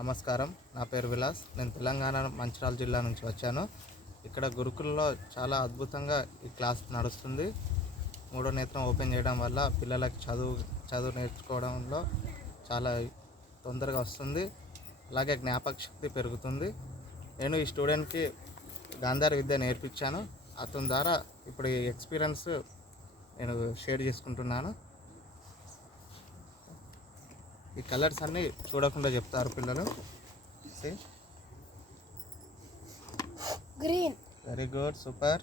నమస్కారం, నా పేరు విలాస్. నేను తెలంగాణ మంచిర్యాల జిల్లా నుంచి వచ్చాను. ఇక్కడ గురుకుల్లో చాలా అద్భుతంగా ఈ క్లాస్ నడుస్తుంది. మూడో నేత్రం ఓపెన్ చేయడం వల్ల పిల్లలకి చదువు నేర్చుకోవడంలో చాలా తొందరగా వస్తుంది. అలాగే జ్ఞాపక శక్తి పెరుగుతుంది. నేను ఈ స్టూడెంట్కి గాంధార విద్య నేర్పించాను. అతని ద్వారా ఇప్పుడు ఈ ఎక్స్పీరియన్స్ నేను షేర్ చేసుకుంటున్నాను. ఈ కలర్స్ అన్నీ చూడకుండా చెప్తారు పిల్లలు. Green, very good, super.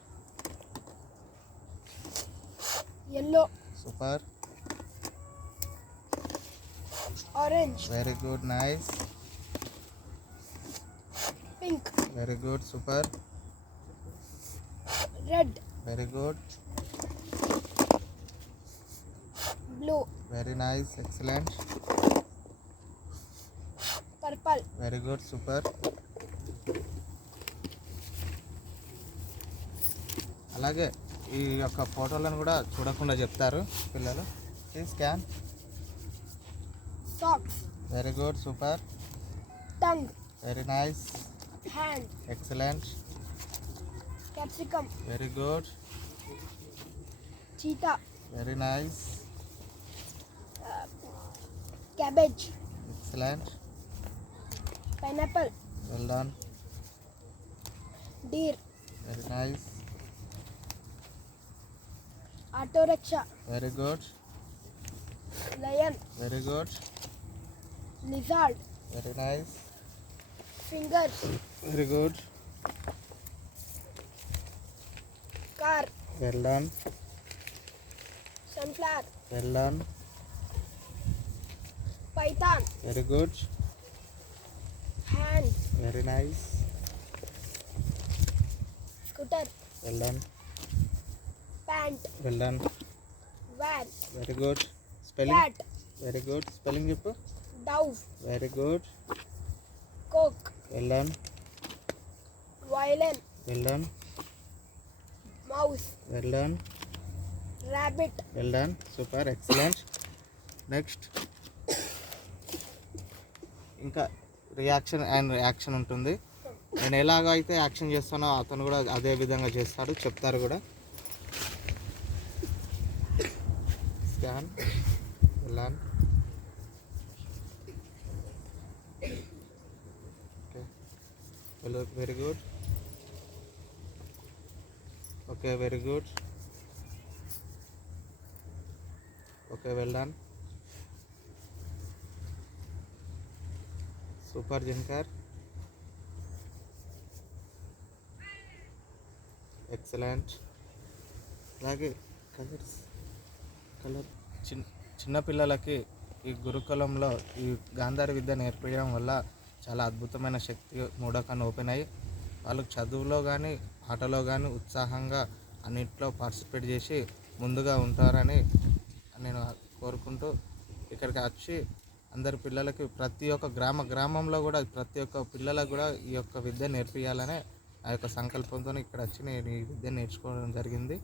yellow, super. orange, very good, nice. pink, very good, super. red, very good, blue, very nice, excellent. purple, very good, super. అలాగే ఈ యొక్క ఫోటోలను కూడా చూడకుండా చెప్తారు పిల్లలు. Scan. socks, very good, super. tongue, very nice, hand, excellent. capsicum, very good, cheetah, very nice, cabbage, excellent. pineapple, well done, deer, very nice, auto rickshaw, very good, lion, very good, lizard, very nice, finger, very good, car, well done, sunflower, well done, python, very good, hand, very nice, scooter, well done, pant, well done, van, very good. Spelling. cat, very good, spelling చెప్పు. dove, very good, coke, well done, violin, well done, mouse, well done, rabbit, well done, super, excellent. Next ఇంకా reaction and action ఉంటుంది. నేను ఎలాగో అయితే యాక్షన్ చేస్తానో అతను కూడా అదే విధంగా చేస్తాడు, చెప్తారు కూడా. Scan. Well done. Okay, very good. Okay, very good. Okay, well done. Super జింకర్, ఎక్సలెంట్. అలాగే కలర్ చిన్నపిల్లలకి ఈ గురుకులంలో ఈ గాంధార విద్య నేర్పించడం వల్ల చాలా అద్భుతమైన శక్తి మూడో కన్ను ఓపెన్ అయ్యి వాళ్ళకి చదువులో కానీ ఆటలో కానీ ఉత్సాహంగా అన్నింటిలో పార్టిసిపేట్ చేసి ముందుగా ఉంటారని నేను కోరుకుంటూ ఇక్కడికి వచ్చి అందరి పిల్లలకి ప్రతి ఒక్క గ్రామంలో కూడా ప్రతి ఒక్క పిల్లలకు కూడా ఈ యొక్క విద్య నేర్పించాలనే ఆ యొక్క సంకల్పంతో ఇక్కడ వచ్చి నేను ఈ విద్య నేర్చుకోవడం జరిగింది.